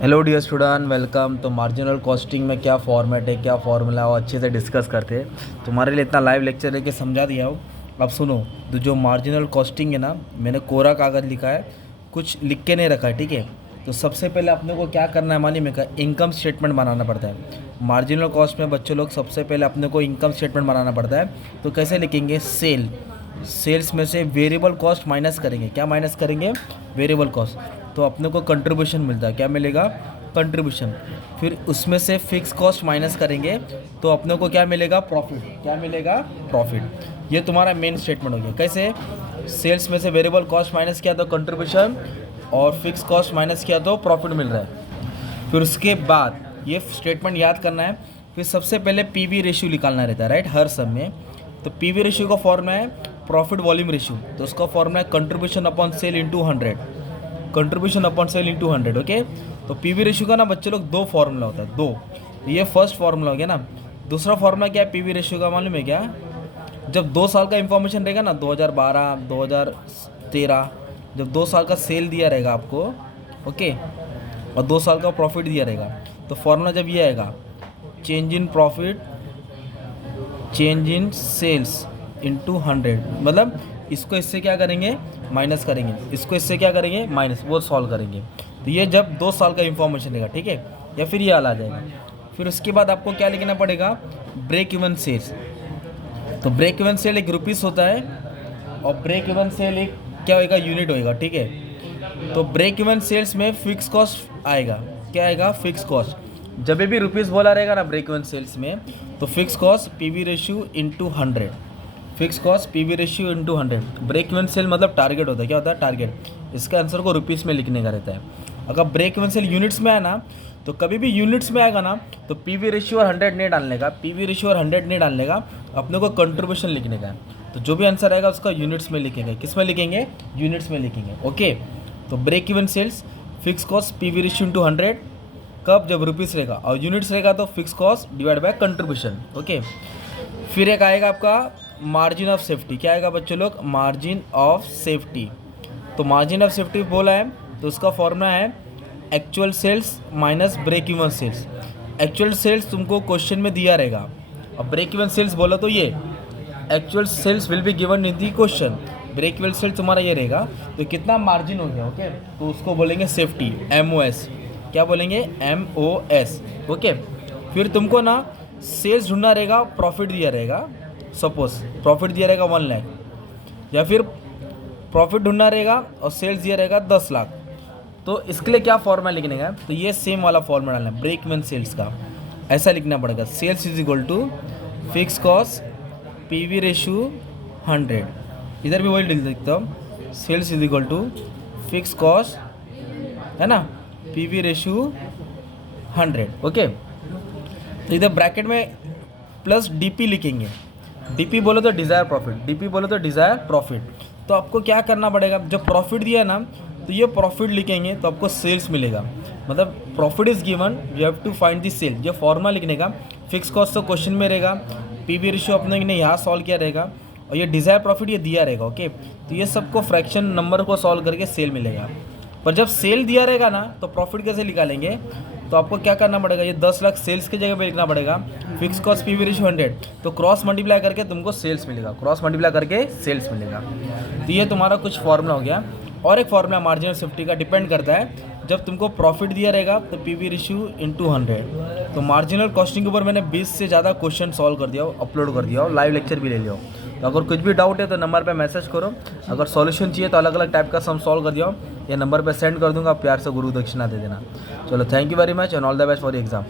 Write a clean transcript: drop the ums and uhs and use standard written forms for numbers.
Hello dear student, welcome. तो marginal costing में क्या फॉर्मेट है, क्या फॉर्मूला है, वो अच्छे से डिस्कस करते हैं। तुम्हारे लिए इतना लाइव लेक्चर लेके समझा दिया हो। अब सुनो, तो जो मार्जिनल कॉस्टिंग है ना, मैंने कोरा कागज़ लिखा है, कुछ लिख के नहीं रखा है, ठीक है। तो सबसे पहले अपने को क्या करना है मालूम है क्या? इनकम स्टेटमेंट बनाना पड़ता है। मार्जिनल कॉस्ट में बच्चों लोग सबसे पहले अपने को इनकम स्टेटमेंट बनाना पड़ता है। तो कैसे लिखेंगे? सेल्स में से वेरिएबल कॉस्ट माइनस करेंगे। क्या माइनस करेंगे? Variable cost. तो अपने को कंट्रीब्यूशन मिलता है। क्या मिलेगा? कंट्रीब्यूशन। फिर उसमें से फिक्स कॉस्ट माइनस करेंगे तो अपने को क्या मिलेगा? प्रॉफिट। क्या मिलेगा? प्रॉफिट। ये तुम्हारा मेन स्टेटमेंट हो गया। कैसे? सेल्स में से वेरिएबल कॉस्ट माइनस किया तो कंट्रीब्यूशन, और फिक्स कॉस्ट माइनस किया तो प्रॉफिट मिल रहा है। फिर उसके बाद ये स्टेटमेंट याद करना है। फिर सबसे पहले पीवी रेशियो निकालना रहता है, राइट, हर सब में। तो पीवी रेशियो का फॉर्मूला है प्रॉफिट वॉल्यूम रेशियो। तो उसका फॉर्मूला है contribution upon sale into 100। Contribution upon sale into 100, okay. तो पीवी रेशियो का ना बच्चे लोग दो फॉर्मूला होता है, दो। ये फर्स्ट फॉर्मूला हो गया ना। दूसरा फॉर्मूला क्या है पीवी रेशियो का मालूम है क्या? जब 2 साल का इंफॉर्मेशन रहेगा ना, 2012 2013, जब 2 साल का सेल दिया रहेगा आपको, ओके, और 2 साल का प्रॉफिट दिया रहेगा, तो फॉर्मूला जब ये आएगा, change in profit change in sales into 100, मतलब इसको इससे क्या करेंगे? माइनस करेंगे। इसको इससे क्या करेंगे? माइनस। वो सॉल्व करेंगे। तो ये जब 2 साल का इंफॉर्मेशन रहेगा, ठीक है, या फिर ये आ जाएगा। फिर उसके बाद आपको क्या लिखना पड़ेगा? Break even sales. तो ब्रेक इवन सेल एक रुपीस होता है, और ब्रेक इवन सेल एक क्या होएगा? यूनिट होएगा, ठीक है। तो ब्रेक इवन सेल्स में फिक्स कॉस्ट आएगा। क्या आएगा? Fix cost. जब भी रुपीस बोला रहेगा ना ब्रेक इवन सेल्स में, तो fix cost PV ratio into 100। Fix cost PV ratio into 100। Break even sale मतलब टारगेट होता है। क्या होता है? टारगेट। इसका आंसर को रुपीस में लिखने का रहता है। अगर ब्रेक इवन सेल यूनिट्स में आए ना, तो कभी भी यूनिट्स में आएगा ना, तो पीवी रेशियो और 100 नहीं डालने का। पीवी रेशियो और 100 नहीं डालने का, अपने को कंट्रीब्यूशन लिखने का है। तो जो भी आंसर आएगा उसका यूनिट्स में लिखेंगे। किस में लिखेंगे? यूनिट्स में लिखेंगे, ओके। तो break even sales, fix cost PV ratio into 100। कब? जब रुपीस रहेगा, और यूनिट्स रहेगा तो fix cost divide by contribution, okay. फिर एक आएगा आपका मार्जिन ऑफ सेफ्टी। क्या आएगा बच्चों लोग? Margin of safety. तो मार्जिन ऑफ सेफ्टी बोला है, तो उसका फॉर्मूला है actual sales minus break even sales. Actual sales तुमको क्वेश्चन में दिया रहेगा, और ब्रेक इवन सेल्स बोला तो ये actual sales will be given in the question. Break even sales तुम्हारा ये रहेगा। तो कितना मार्जिन हो गया, ओके, तो उसको बोलेंगे सेफ्टी, MOS। क्या बोलेंगे? MOS, okay. फिर तुमको ना सेल्स ढूंढना रहेगा, प्रॉफिट दिया रहेगा। सपोज प्रॉफिट दिया रहेगा 1 लाख, या फिर प्रॉफिट ढूंढना रहेगा और सेल्स दिया रहेगा 10 लाख। तो इसके लिए क्या फॉर्मूला लिखने का? तो ये सेम वाला फॉर्मूला डालना है ब्रेक इवन सेल्स का। ऐसा लिखना पड़ेगा, sales is equal to fix cost PV ratio 100। इधर भी वही लिख देता हूँ, sales is equal to fix cost, है ना, पीवी रेशियो 100, ओके। तो इधर ब्रैकेट में प्लस डीपी लिखेंगे। डीपी बोलो तो डिज़ायर प्रॉफिट, डीपी बोलो तो डिज़ायर प्रॉफिट। तो आपको क्या करना पड़ेगा? जब प्रॉफिट दिया ना, तो ये प्रॉफिट लिखेंगे तो आपको सेल्स मिलेगा। मतलब profit is given, you have to find the sale. ये फॉर्मूला लिखने का। फिक्स कॉस्ट तो क्वेश्चन में रहेगा, पीवी रेशियो अपने ने यहाँ सॉल्व किया रहेगा, और ये डिज़ायर प्रॉफिट ये दिया रहेगा, ओके। तो ये सबको फ्रैक्शन नंबर को सॉल्व करके सेल मिलेगा। पर जब सेल दिया रहेगा ना, तो प्रॉफिट कैसे निकालेंगे? तो आपको क्या करना पड़ेगा? ये 10 लाख सेल्स की जगह पे लिखना पड़ेगा फिक्स कॉस्ट पीवी रेशियो 100। तो क्रॉस मल्टीप्लाई करके तुमको सेल्स मिलेगा, क्रॉस मल्टीप्लाई करके सेल्स मिलेगा। तो ये तुम्हारा कुछ फॉर्मूला हो गया। और एक फॉर्मूला मार्जिनल सेफ्टी का डिपेंड करता है, जब तुमको प्रॉफिट दिया रहेगा तो पीवी रेशियो इंटू 100। तो मार्जिनल कॉस्टिंग के ऊपर मैंने 20 से ज़्यादा क्वेश्चन सॉल्व कर दिया हो, अपलोड कर दिया हो, लाइव लेक्चर भी ले लिया हो। तो अगर कुछ भी डाउट है तो नंबर पे मैसेज करो। अगर सॉल्यूशन चाहिए तो अलग अलग टाइप का सम सॉल्व कर दिया हो, ये नंबर पे सेंड कर दूंगा, प्यार से गुरु दक्षिणा दे देना। चलो, thank you very much and all the best for exam.